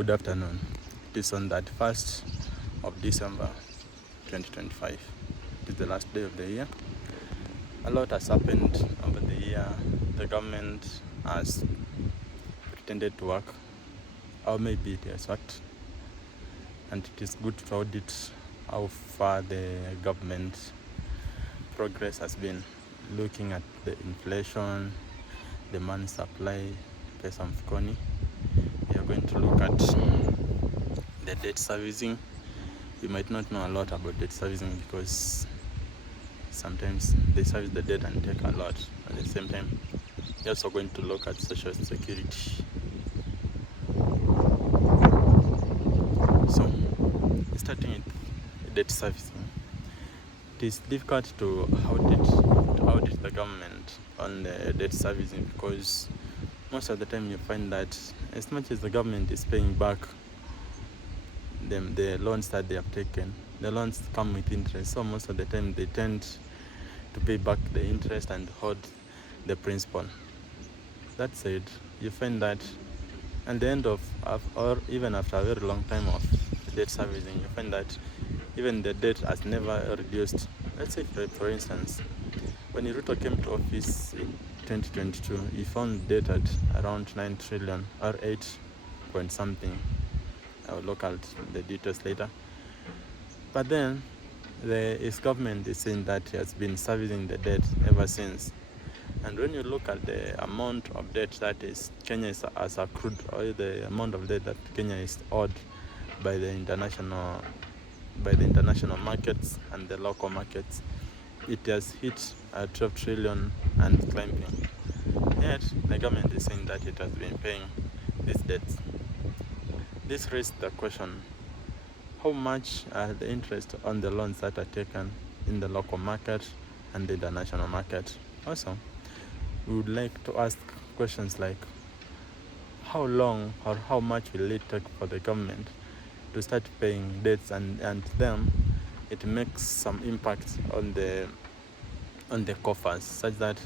Good afternoon. It is on that 1st of December 2025. It is the last day of the year. A lot has happened over the year. The government has pretended to work, or maybe it has worked, and it is good to audit how far the government progress has been, looking at the inflation, demand supply, pesa mfukoni. We are going to look at the debt servicing. You might not know a lot about debt servicing because sometimes they service the debt and take a lot. At the same time, we're also going to look at social security. So, starting with debt servicing, it is difficult to audit the government on the debt servicing because most of the time you find that as much as the government is paying back the loans that they have taken, the loans come with interest. So most of the time they tend to pay back the interest and hold the principal. That said, you find that at the end of, or even after a very long time of debt servicing, you find that even the debt has never reduced. Let's say, for instance, when Ruto came to office in 2022, he found debt at around 9 trillion or 8 point something. I will look at the details later. But then his government is saying that he has been servicing the debt ever since. And when you look at the amount of debt that is Kenya has accrued, or the amount of debt that Kenya is owed by the international markets and the local markets, it has hit 12 trillion and climbing. Yet the government is saying that it has been paying these debts. This raises the question: how much are the interest on the loans that are taken in the local market and the international market? Also, we would like to ask questions like, how long or how much will it take for the government to start paying debts, and then it makes some impact on the coffers, such that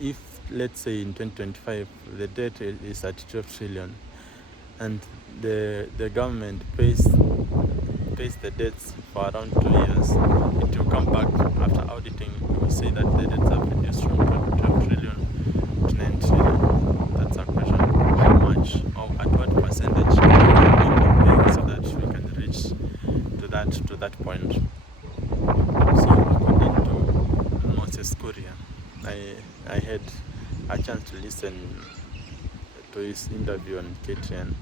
if, let's say, in 2025 the debt is at 12 trillion and the government pays the debts for around 2 years, it will come back after auditing. We will say that the debts have reduced from 12 trillion to 9 trillion. That's a question: how much or at what percentage will we be paying so that we can reach to that point? So according to Moses Kuria, I had a chance to listen to his interview on KTN,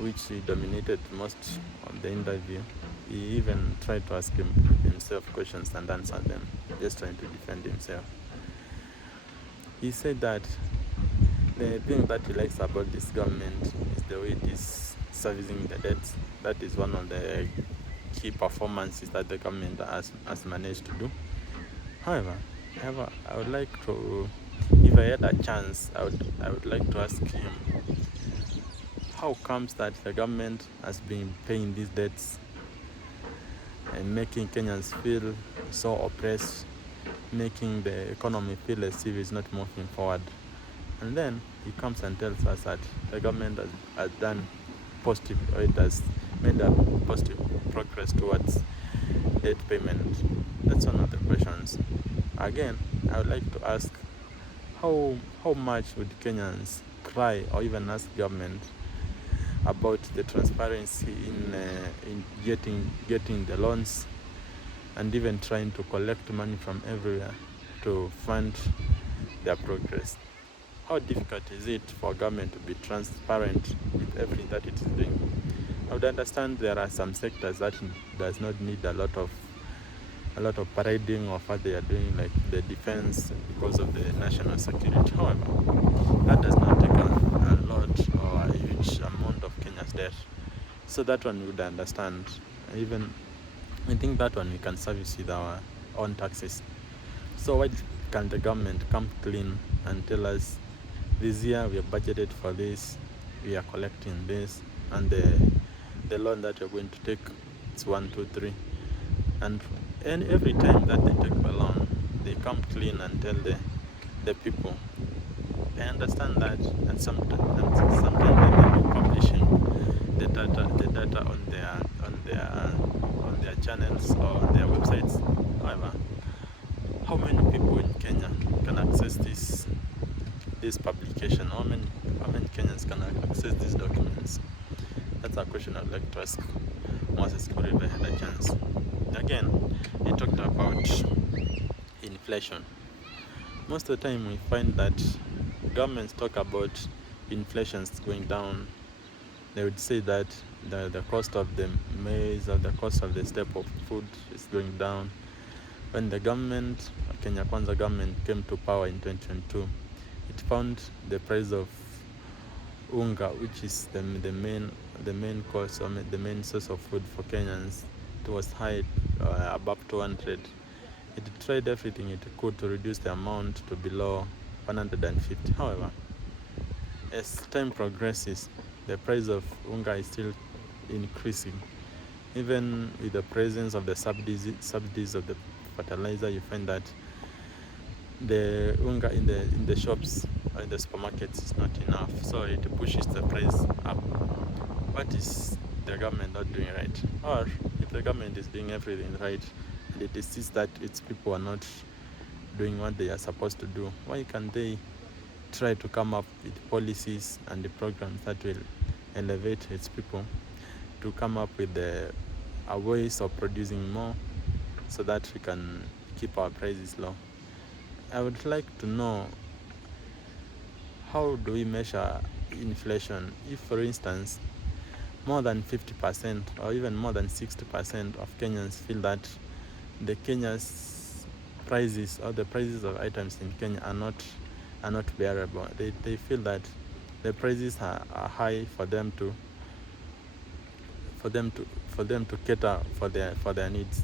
which he dominated most of the interview. He even tried to ask himself questions and answer them, just trying to defend himself. He said that the thing that he likes about this government is the way it is servicing the debts. That is one of the key performances that the government has managed to do. However, I would like to, if I had a chance, I would like to ask him, how comes that the government has been paying these debts and making Kenyans feel so oppressed, making the economy feel as if it's not moving forward? And then he comes and tells us that the government has done positive, or it has made a positive progress towards debt payment. That's one of the questions. Again, I would like to ask, how much would Kenyans cry or even ask government about the transparency in getting the loans and even trying to collect money from everywhere to fund their progress? How difficult is it for government to be transparent with everything that it is doing? I would understand there are some sectors that does not need a lot of parading of what they are doing, like the defense, because of the national security. However, that does not take a lot or a huge amount of Kenya's debt. So that one we would understand. Even I think that one we can service with our own taxes. So why can the government come clean and tell us, this year we have budgeted for this, we are collecting this, and the loan that you're going to take, it's 1, 2, 3, and every time that they take a loan, they come clean and tell the people. I understand that, and sometimes they may be publishing data on their channels or on their websites. However, how many people in Kenya can access this publication? How many Kenyans can access these documents? That's a question I'd like to ask Moses Kuri if I had a chance. Again, he talked about inflation. Most of the time we find that governments talk about inflation's going down. They would say that the cost of the maize or the cost of the staple food is going down. When the government, Kenya Kwanza government, came to power in 2022, it found the price of unga, which is the main cost or the main source of food for Kenyans, it was high, above 200. It tried everything it could to reduce the amount to below 150. However, as time progresses, the price of unga is still increasing. Even with the presence of the subsidies of the fertilizer, you find that the unga in the shops or in the supermarkets is not enough, so it pushes the price up. What is the government not doing right? Or if the government is doing everything right and it sees that its people are not doing what they are supposed to do, why can they try to come up with policies and the programs that will elevate its people to come up with the ways of producing more so that we can keep our prices low? I would like to know, how do we measure inflation if, for instance, more than 50% or even more than 60% of Kenyans feel that the Kenya's prices or the prices of items in Kenya are not bearable. They feel that the prices are high for them to cater for their needs.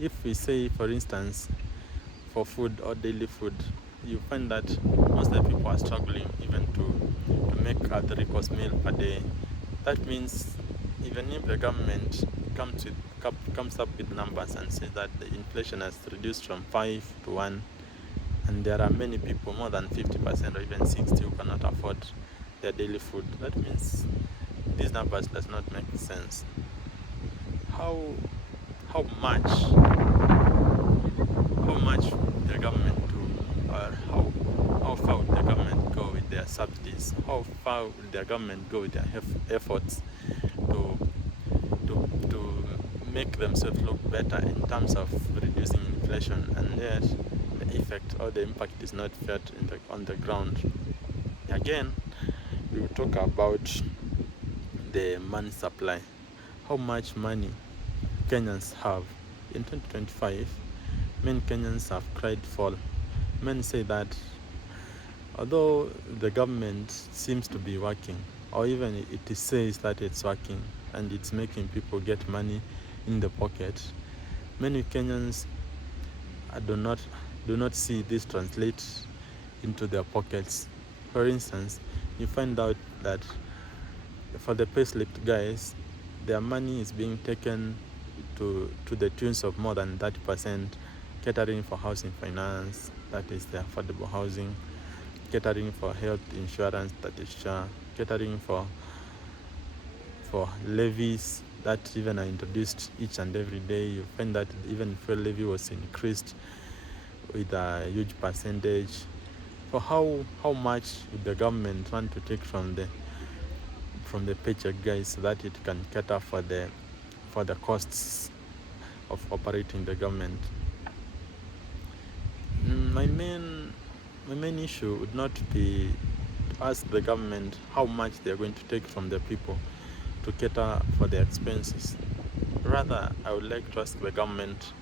If we say, for instance, for food or daily food, you find that most of the people are struggling even to make a 3-course meal per day. That means even if the government comes up with numbers and says that the inflation has reduced from 5 to 1, and there are many people, more than 50% or even 60%, who cannot afford their daily food, that means these numbers does not make sense. How much the government do, or how far would the government go with their subsidies? How far would the government go with their efforts to make themselves look better in terms of reducing inflation, and yet the effect or the impact is not felt on the ground? Again, we will talk about the money supply. How much money Kenyans have. In 2025, many Kenyans have cried foul. Many say that although the government seems to be working, or even it says that it's working and it's making people get money in the pocket, many Kenyans do not see this translate into their pockets. For instance, you find out that for the payslip guys, their money is being taken to the tunes of more than 30%, catering for housing finance, that is the affordable housing, catering for health insurance, that is SHA, catering for levies that even are introduced each and every day. You find that even fuel levy was increased with a huge percentage. So how much would the government want to take from the paycheck guys so that it can cater for the costs of operating the government? My main issue would not be to ask the government how much they're going to take from the people to cater for their expenses. Rather, I would like to ask the government,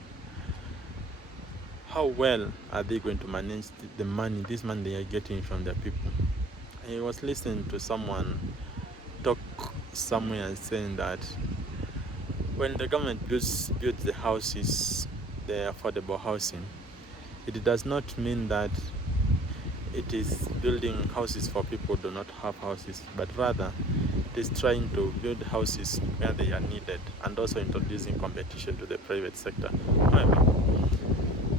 how well are they going to manage this money they are getting from their people? I was listening to someone talk somewhere saying that when the government builds the houses, the affordable housing, it does not mean that it is building houses for people who do not have houses, but rather it is trying to build houses where they are needed and also introducing competition to the private sector. However,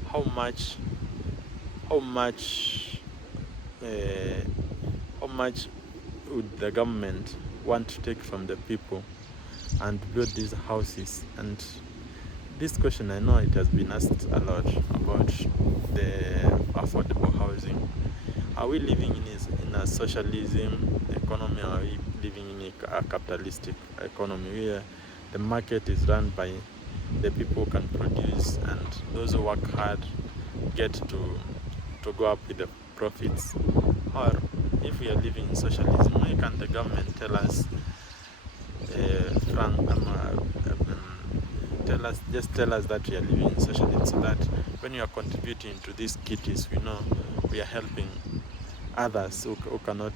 how much would the government want to take from the people and build these houses. And this question, I know it has been asked a lot about the affordable housing. Are we living in a socialism economy, or are we living in a capitalistic economy where the market is run by the people who can produce, and those who work hard get to go up with the profits? Or if we are living in socialism, why can't the government tell us, tell us that we are living in socialism, so that when you are contributing to these kitties, we know we are helping others who cannot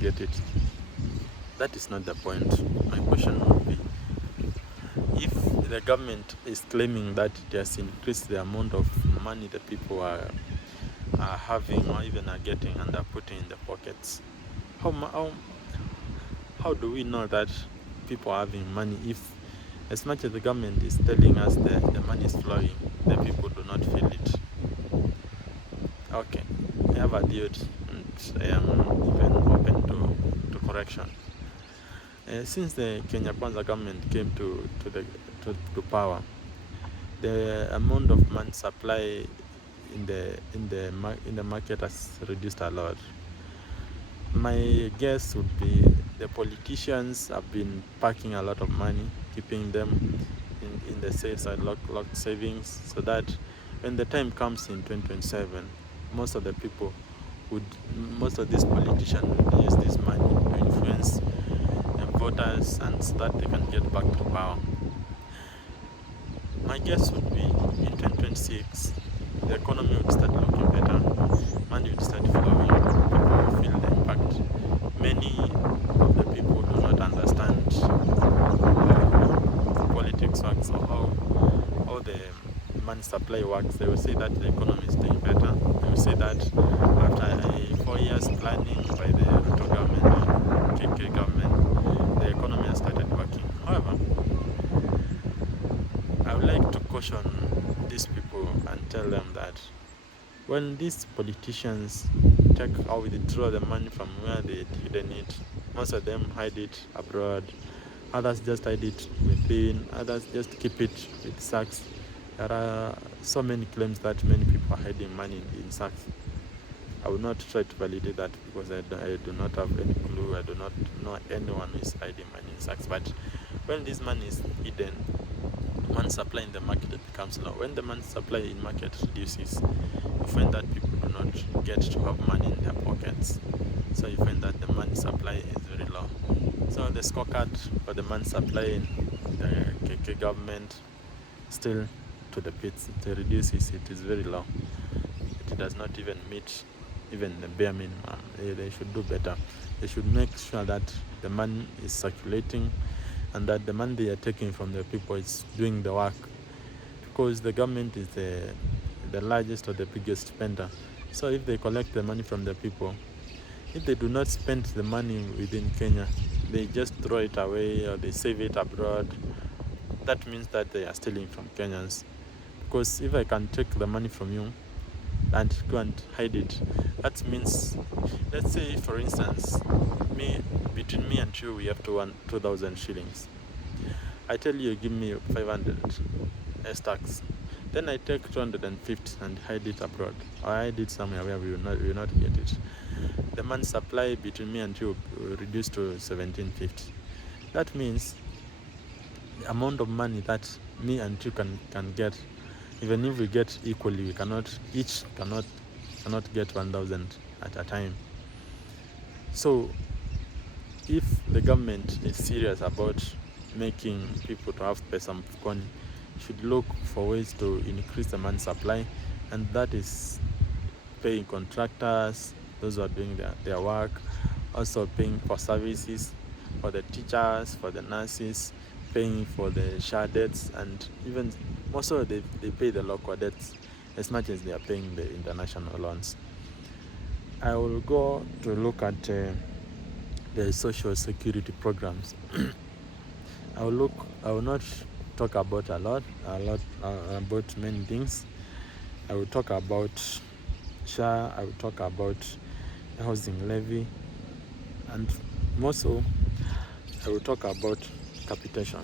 get it. That is not the point. My question would be, if the government is claiming that it has increased the amount of money that people are having, or even are getting and are putting in the pockets, how do we know that people are having money if, as much as the government is telling us that the money is flowing, the people do not feel it? Okay, I have adhered, and I am even open to correction. Since the Kenya Kwanza government came to power, the amount of money supply in the market has reduced a lot. My guess would be the politicians have been packing a lot of money, keeping them in the safes and locked savings, so that when the time comes in 2027, most of these politicians would use this money to influence voters, and so that they can get back to power. My guess would be in 2026, the economy would start looking better, money would start flowing, people will feel the impact. Many of the people do not understand how politics works, or how the money supply works. They will say that the economy is doing better. They will say that after 4 years planning by the Ruto government or KK government, the economy has started working. However, I would like to caution these people and tell them that when these politicians take or withdraw the money from where they hidden it, most of them hide it abroad, others just hide it within, others just keep it with sacks. There are so many claims that many people are hiding money in sacks. I will not try to validate that, because I do not have any clue. I do not know anyone who is hiding money in sacks. But when this money is hidden, money supply in the market becomes low. When the money supply in market reduces, you find that people do not get to have money in their pockets. So you find that the money supply is very low. So the scorecard for the money supply in the KK government still to the pits. It reduces. It is very low. It does not even meet even the bare minimum. They should do better. They should make sure that the money is circulating, and that the money they are taking from the people is doing the work, because the government is the largest or the biggest spender. So if they collect the money from the people, if they do not spend the money within Kenya, they just throw it away or they save it abroad, that means that they are stealing from Kenyans. Because if I can take the money from you and go and hide it, that means, let's say for instance, between me and you, we have 2,000 shillings. I tell you, give me 500 stacks. Then I take 250 and hide it abroad, or hide it somewhere where we will not get it. The money supply between me and you will reduce to 1,750. That means the amount of money that me and you can get, even if we get equally, we cannot get 1,000 at a time. So if the government is serious about making people to have pesa mfukoni, should look for ways to increase the money supply, and that is paying contractors, those who are doing their work, also paying for services for the teachers, for the nurses, paying for the SHA debts, and even also they pay the local debts as much as they are paying the international loans. I will go to look at the social security programs. I will not talk about a lot about many things. I will talk about SHA, I will talk about housing levy, and also I will talk about capitation.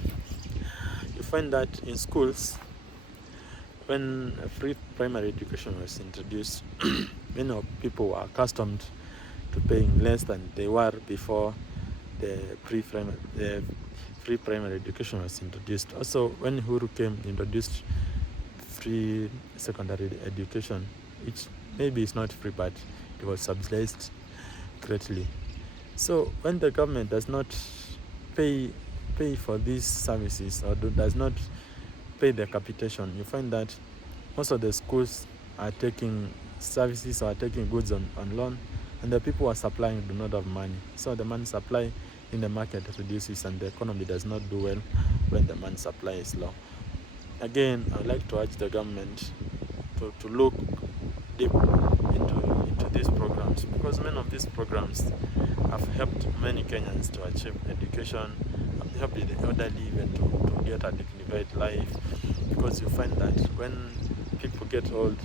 You find that in schools, when free primary education was introduced, many people were accustomed to paying less than they were before the free primary education was introduced. Also, when Huru came, introduced free secondary education, which maybe it's not free, but it was subsidized greatly. So when the government does not pay for these services or does not pay the capitation, you find that most of the schools are taking services or are taking goods on loan, and the people who are supplying do not have money. So the money supply in the market reduces, and the economy does not do well when the money supply is low. Again, I would like to urge the government to look deep into these programs, because many of these programs have helped many Kenyans to achieve education, have helped the elderly even to get a dignified life, because you find that when people get old,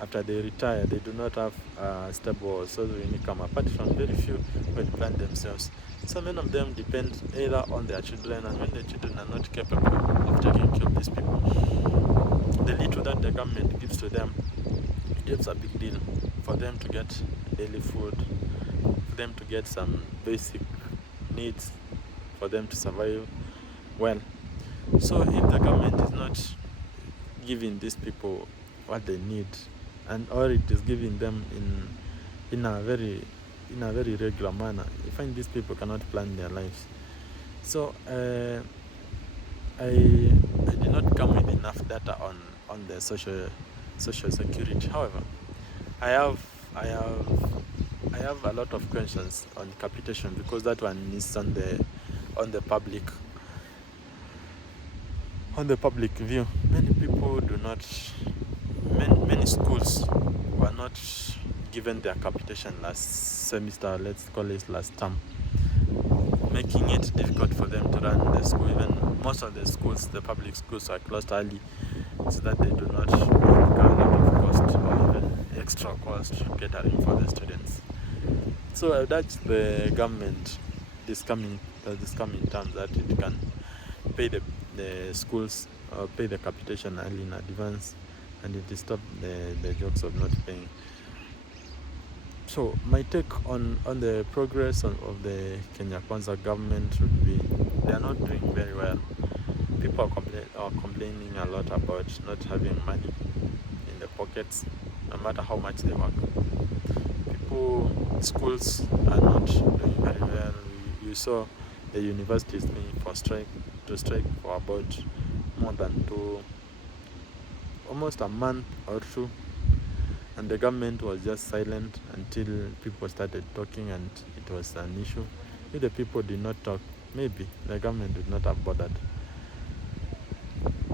after they retire, they do not have a stable source of income, apart from very few who depend themselves. So many of them depend either on their children, and when the children are not capable of taking care of these people, the little that the government gives to them, it's a big deal for them to get daily food, for them to get some basic needs, for them to survive well. So if the government is not giving these people what they need, or it is giving them in a very regular manner, you find these people cannot plan their lives. So I did not come with enough data on the social security. However, I have a lot of questions on capitation, because that one is on the public view. Many people do not. Many schools were not given their capitation last semester, let's call it last term, making it difficult for them to run the school. Even most of the schools, the public schools, are closed early, so that they do not incur a lot of cost or even extra cost catering for the students. So I would urge the government this coming term that it can pay the schools or pay the capitation early in advance, and it stop the jokes of not paying. So my take on the progress of the Kenya Kwanza government would be, they are not doing very well. People are complaining a lot about not having money in the pockets, no matter how much they work. Schools are not doing very well. You saw the universities being to strike for about more than almost a month or two, and the government was just silent until people started talking, and it was an issue. If the people did not talk, maybe the government would not have bothered.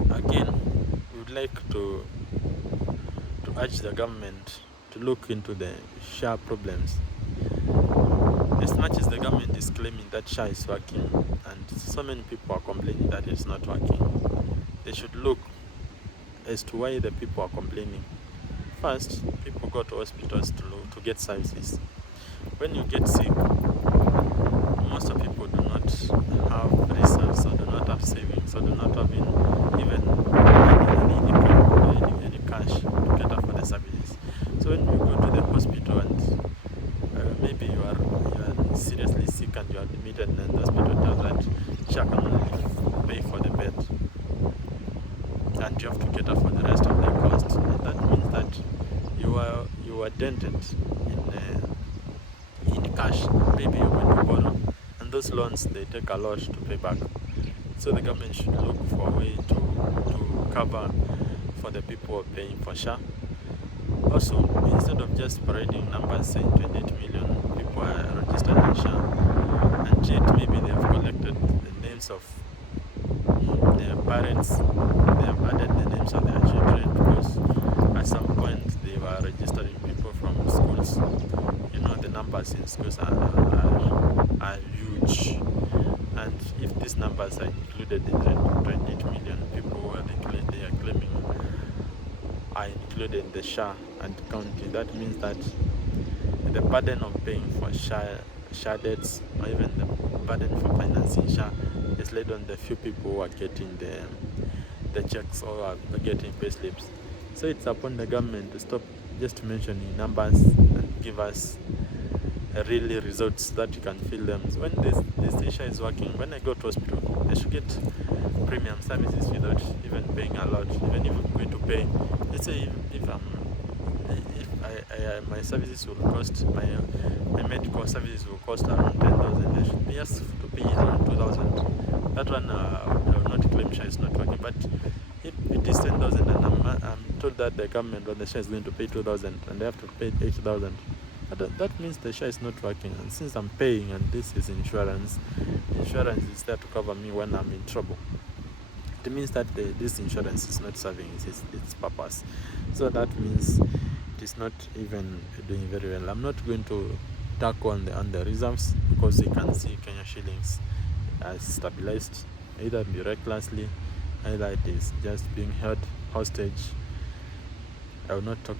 Again, we would like to urge the government to look into the SHA problems. As much as the government is claiming that SHA is working, and so many people are complaining that it's not working, they should look as to why the people are complaining. First, people go to hospitals to get services. When you get sick, most of people do not have reserves, or do not have savings, or do not have even any cash to get up for the services. So when you go to the hospital and maybe you are seriously sick and you are admitted, and the hospital tells that SHA can only pay for the bed, and you have to get up for the rest of the cost. And that means that you are dented in cash. Maybe you're going to borrow, and those loans, they take a lot to pay back. So the government should look for a way to cover for the people who are paying for SHA. Also, instead of just parading numbers saying 28 million people are registered in SHA, and yet maybe they have collected the names of their parents, they have added the names of their children, because at some point they were registering people from schools. You know, the numbers in schools are huge, and if these numbers are included in the 28 million people who they are claiming are included in the SHA and counting, that means that the burden of paying for SHA debts, or even the burden for financing SHA, is laid on the few people who are getting the checks or are getting pay slips. So it's upon the government to stop just mentioning numbers and give us really results that you can feel them. So when this issue is working, when I go to hospital, I should get premium services without even paying a lot, even if I'm going to pay. Let's say if my services will cost, my medical services will cost around 10,000, I should be asked to pay around 2,000. That one I will not claim SHA is not working. But if it is 10,000 and I'm told that the government or the SHA is going to pay 2,000 and they have to pay 8,000, that means the SHA is not working. And since I'm paying and this is insurance is there to cover me when I'm in trouble, it means that this insurance is not serving its purpose. So that means it is not even doing very well. I'm not going to tackle on the reserves, because you can see Kenya shillings as stabilized, either miraculously, either it is just being held hostage. I will not talk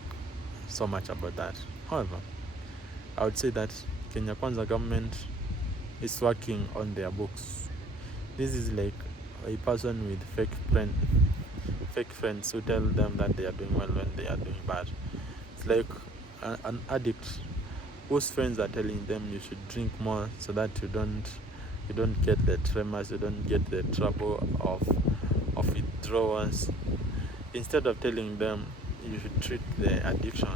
so much about that. However, I would say that Kenya Kwanza government is working on their books. This is like a person with fake friends who tell them that they are doing well when they are doing bad. It's like an addict whose friends are telling them you should drink more so that you don't get the tremors, you don't get the trouble of withdrawals. Instead of telling them you should treat the addiction,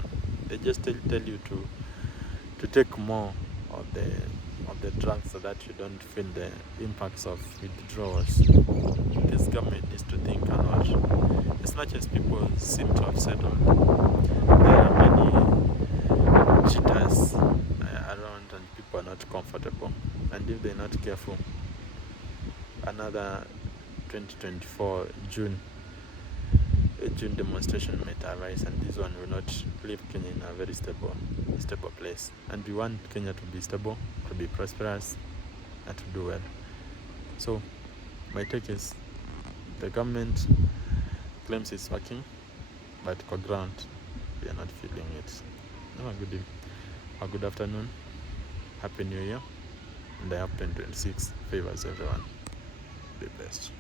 they just tell you to take more of the drugs so that you don't feel the impacts of withdrawals. This government needs to think a lot. As much as people seem to have settled, there are many cheaters around and people are not comfortable. And if they're not careful, another 2024 June demonstration might arise, and this one will not leave Kenya in a very stable place. And we want Kenya to be stable, to be prosperous, and to do well. So my take is the government claims it's working, but on ground we are not feeling it. Have a good afternoon, Happy New Year, and I hope 2026 favors everyone. Be blessed.